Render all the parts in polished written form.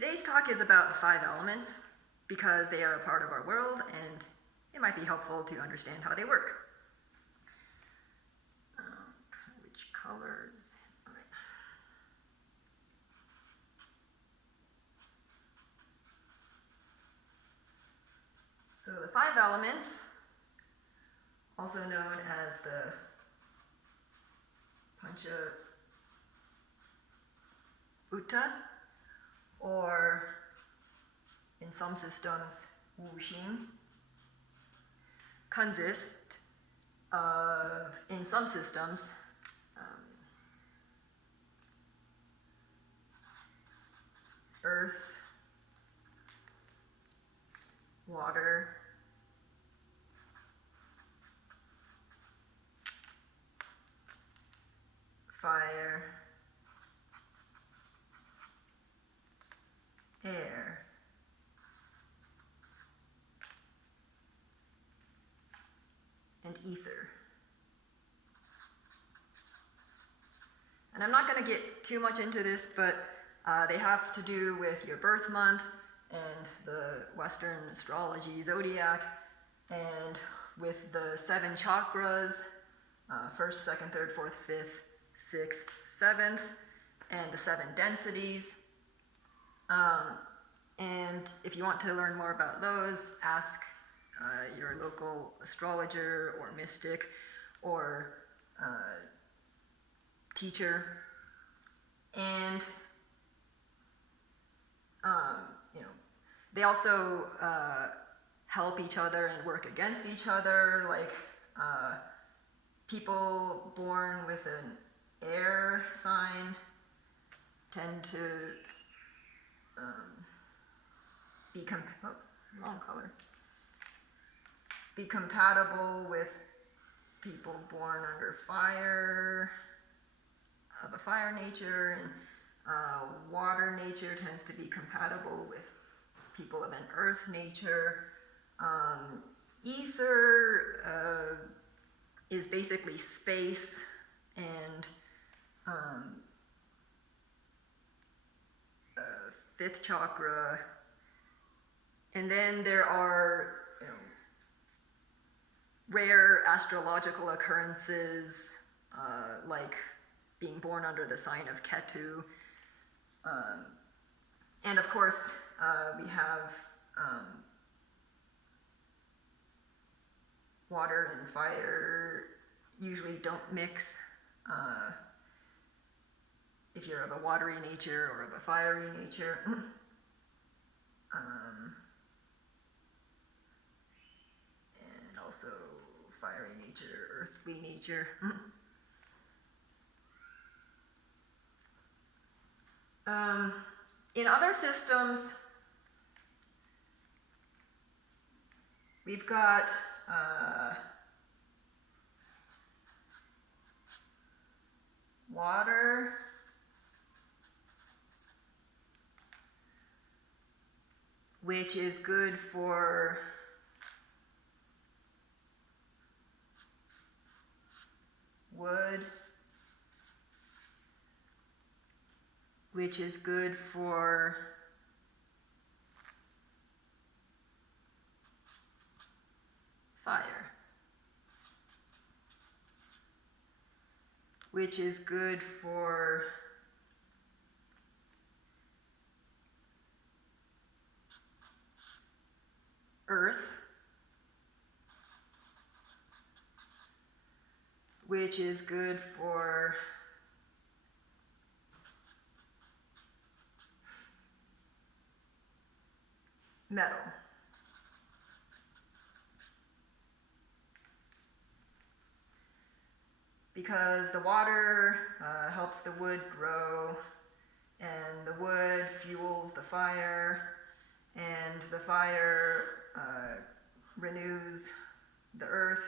Today's talk is about the 5 elements because they are a part of our world and it might be helpful to understand how they work. Which colors? All right. So the 5 elements, also known as the Pancha Bhuta, or in some systems, Wuxing, consist of, in some systems, earth, water, fire, air, and ether. And I'm not going to get too much into this, but they have to do with your birth month and the Western astrology zodiac, and with the 7 chakras, 1st, 2nd, 3rd, 4th, 5th, 6th, 7th, and the 7 densities. And if you want to learn more about those, ask your local astrologer or mystic or teacher. And they also help each other and work against each other. Like people born with an air sign tend to be compatible with people born under fire, of a fire nature, and water nature tends to be compatible with people of an earth nature. Ether is basically space, and 5th chakra. And then there are rare astrological occurrences, like being born under the sign of Ketu. And of course, we have water and fire usually don't mix. If you're of a watery nature or of a fiery nature. And also fiery nature, earthly nature. In other systems, we've got water, which is good for wood, which is good for fire, which is good for earth, which is good for metal. Because the water helps the wood grow, and the wood fuels the fire, and the fire renews the earth,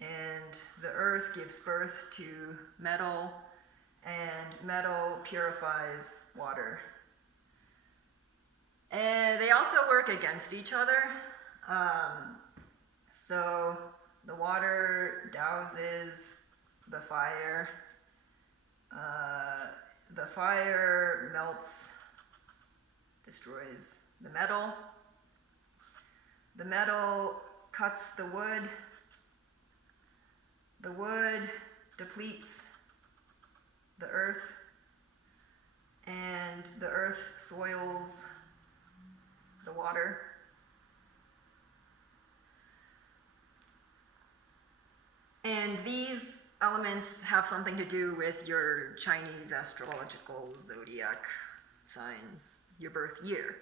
and the earth gives birth to metal, and metal purifies water. And they also work against each other. So the water douses the fire. The fire melts destroys the metal. The metal cuts the wood. The wood depletes the earth, and the earth soils the water. And these elements have something to do with your Chinese astrological zodiac sign, your birth year.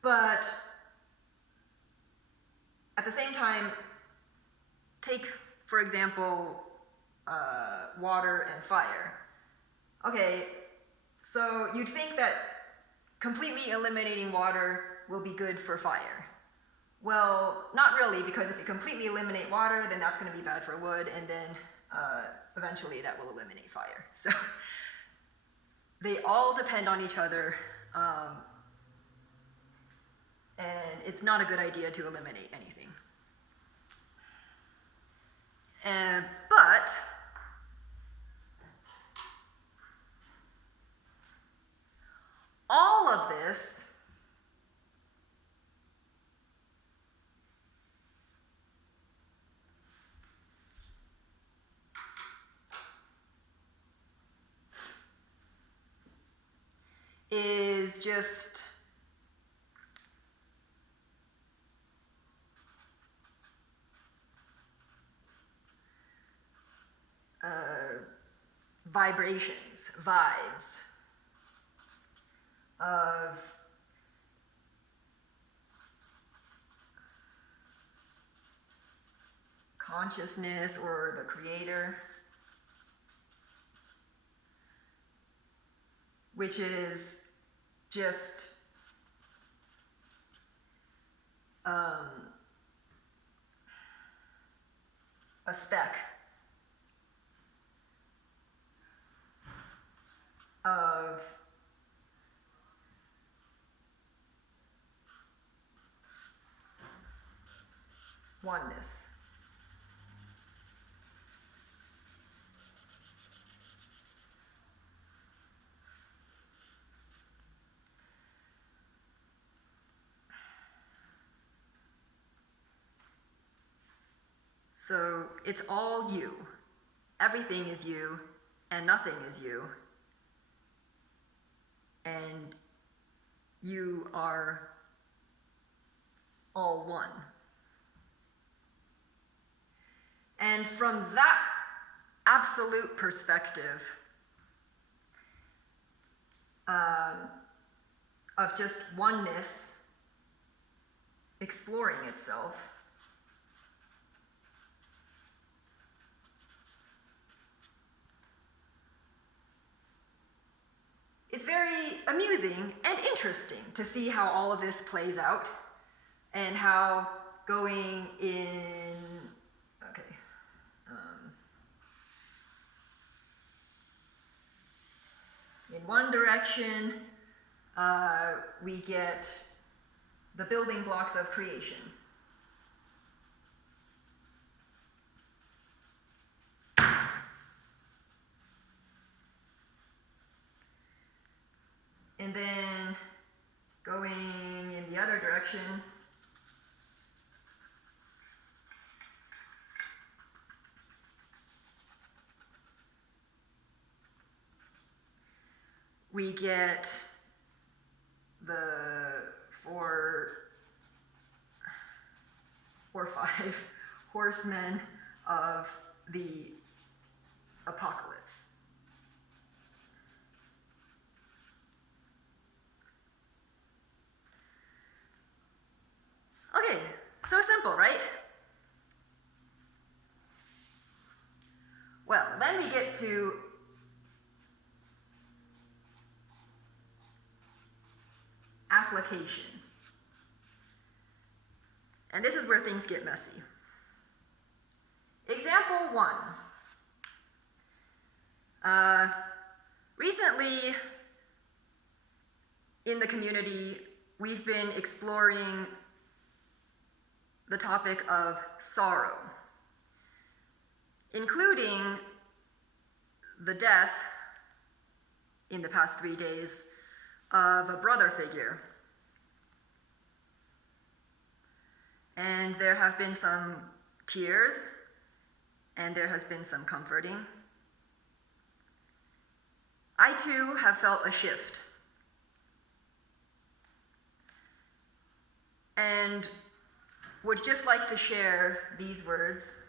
But at the same time, take, for example, water and fire. Okay, so you'd think that completely eliminating water will be good for fire. Well, not really, because if you completely eliminate water, then that's going to be bad for wood, and then eventually that will eliminate fire. So they all depend on each other, and it's not a good idea to eliminate anything. But all of this is just vibrations, vibes of consciousness or the creator, which is just a speck of oneness. So it's all you. Everything is you, and nothing is you. And you are all one. And from that absolute perspective of just oneness exploring itself, it's very amusing and interesting to see how all of this plays out, and how going in, in one direction, we get the building blocks of creation. And then going in the other direction, we get the four or five horsemen of the apocalypse. Okay, so simple, right? Well, then we get to application. And this is where things get messy. Example 1. Recently, in the community, we've been exploring the topic of sorrow, including the death in the past 3 days of a brother figure. And there have been some tears, and there has been some comforting. I too have felt a shift. And would just like to share these words.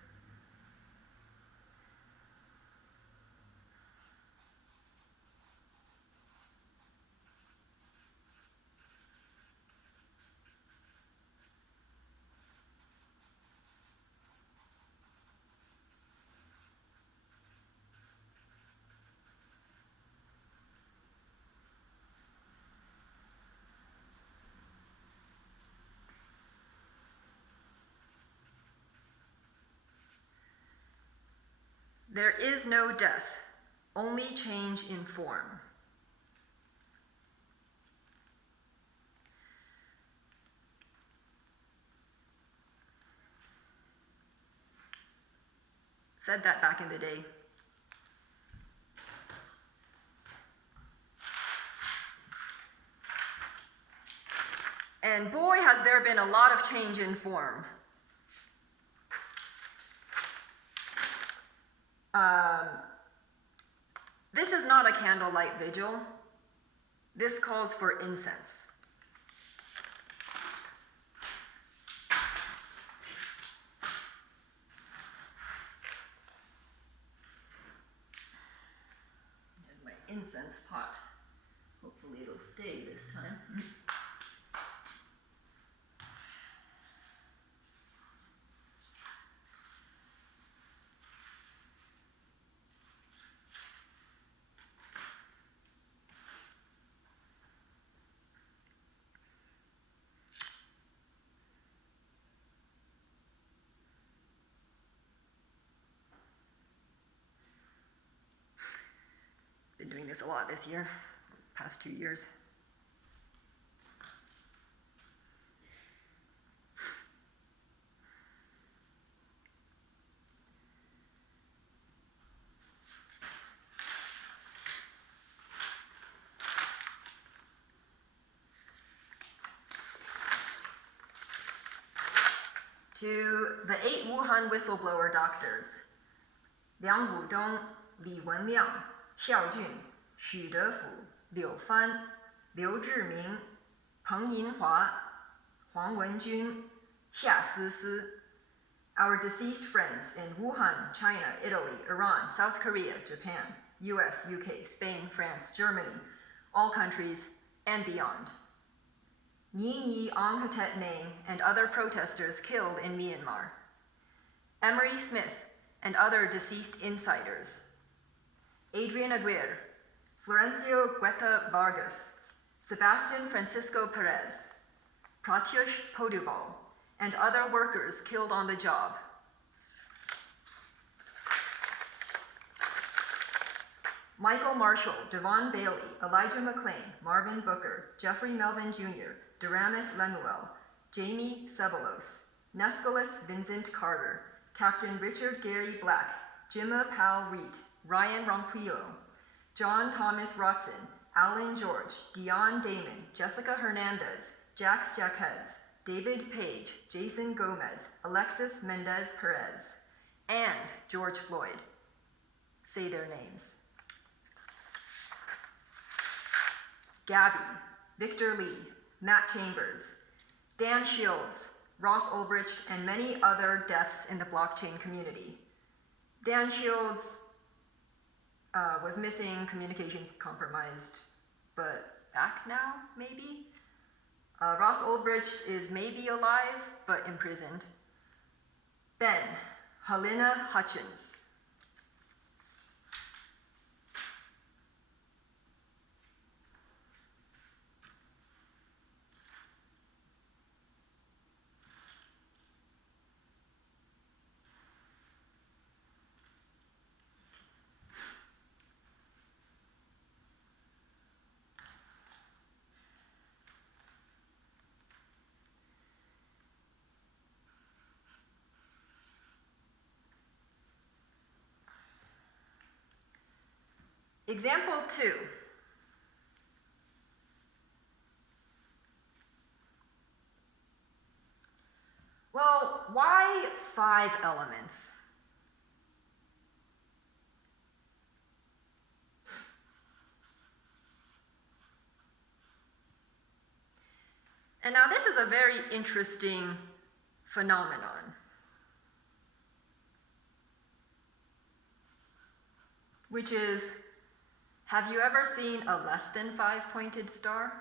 There is no death, only change in form. Said that back in the day. And boy, has there been a lot of change in form. This is not a candlelight vigil. This calls for incense. There's my incense pot. Hopefully it'll stay this time. Been doing this a lot this year, past 2 years. To the 8 Wuhan whistleblower doctors, Liang Wudong, Li Wenliang, Xiao Jun, Xu Defu, Liu Fan, Liu Zhiming, Peng Yinhua, Huang Wenjun, Xia Sisi, our deceased friends in Wuhan, China, Italy, Iran, South Korea, Japan, US, UK, Spain, France, Germany, all countries, and beyond. Yin Yi Ong Hatet Nang and other protesters killed in Myanmar. Emery Smith and other deceased insiders. Adrian Aguirre, Florencio Guetta Vargas, Sebastian Francisco Perez, Pratyush Poduval, and other workers killed on the job. Michael Marshall, Devon Bailey, Elijah McClain, Marvin Booker, Jeffrey Melvin Jr., Daramis Lemuel, Jamie Sebelos, Nescalis Vincent Carter, Captain Richard Gary Black, Jimma Powell Reed, Ryan Ronquillo, John Thomas Rotson, Alan George, Dion Damon, Jessica Hernandez, Jack Jaquez, David Page, Jason Gomez, Alexis Mendez Perez, and George Floyd. Say their names. Gabby, Victor Lee, Matt Chambers, Dan Shields, Ross Ulbricht, and many other deaths in the blockchain community. Dan Shields was missing, communications compromised, but back now, maybe? Ross Ulbricht is maybe alive, but imprisoned. Ben, Helena Hutchins. Example 2. 5 elements. And now this is a very interesting phenomenon, which is, have you ever seen a less than 5-pointed star?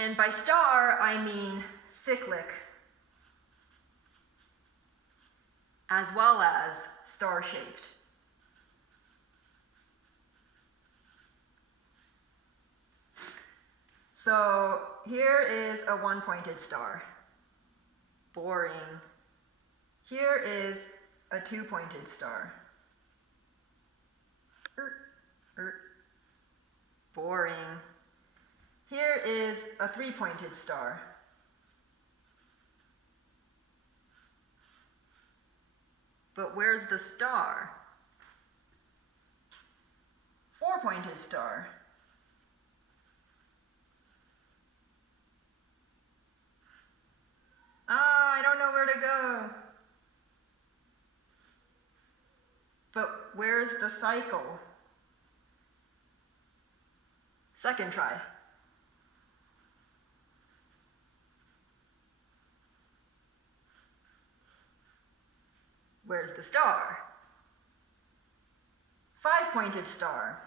And by star, I mean cyclic, as well as star-shaped. So here is a 1-pointed star. Boring. Here is a 2-pointed star. Boring. Here is a 3-pointed star. But where's the star? 4-pointed star. I don't know where to go. But where's the cycle? Second try. Where's the star? 5-pointed star.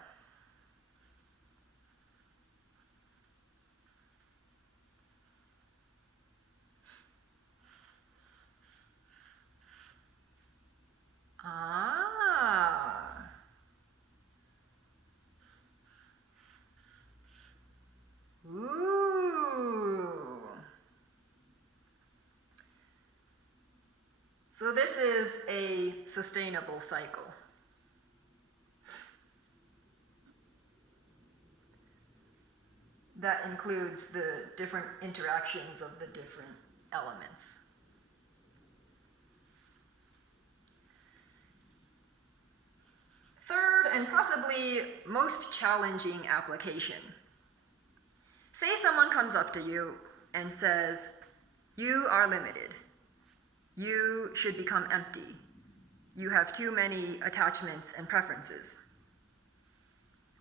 Ooh. So this is a sustainable cycle. That includes the different interactions of the different elements. Third, and possibly most challenging application. Say someone comes up to you and says, "You are limited. You should become empty. You have too many attachments and preferences."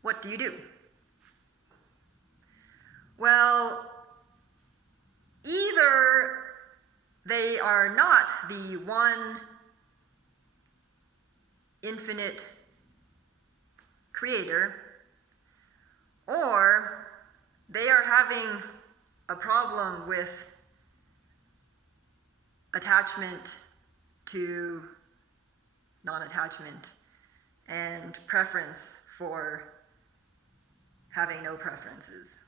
What do you do? Well, either they are not the one infinite creator, or they are having a problem with attachment to non-attachment and preference for having no preferences.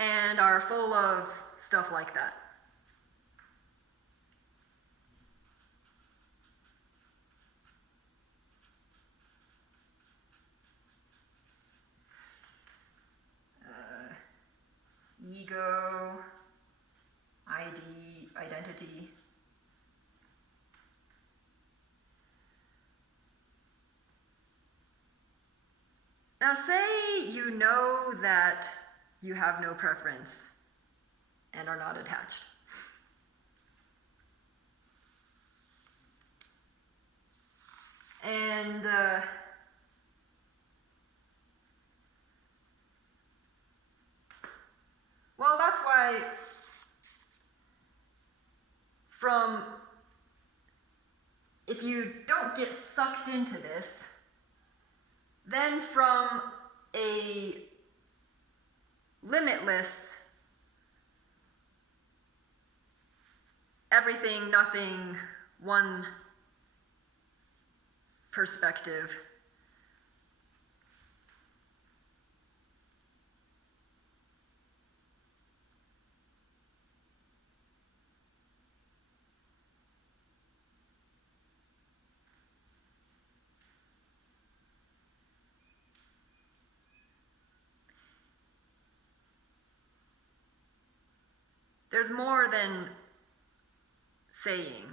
And are full of stuff like that. Ego, identity. Now say you know that you have no preference and are not attached. And well, that's why if you don't get sucked into this, then from a limitless everything, nothing, one perspective. There's more than saying,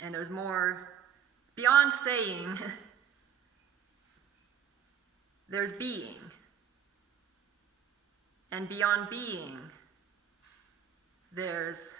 and there's more beyond saying. There's being, and beyond being, there's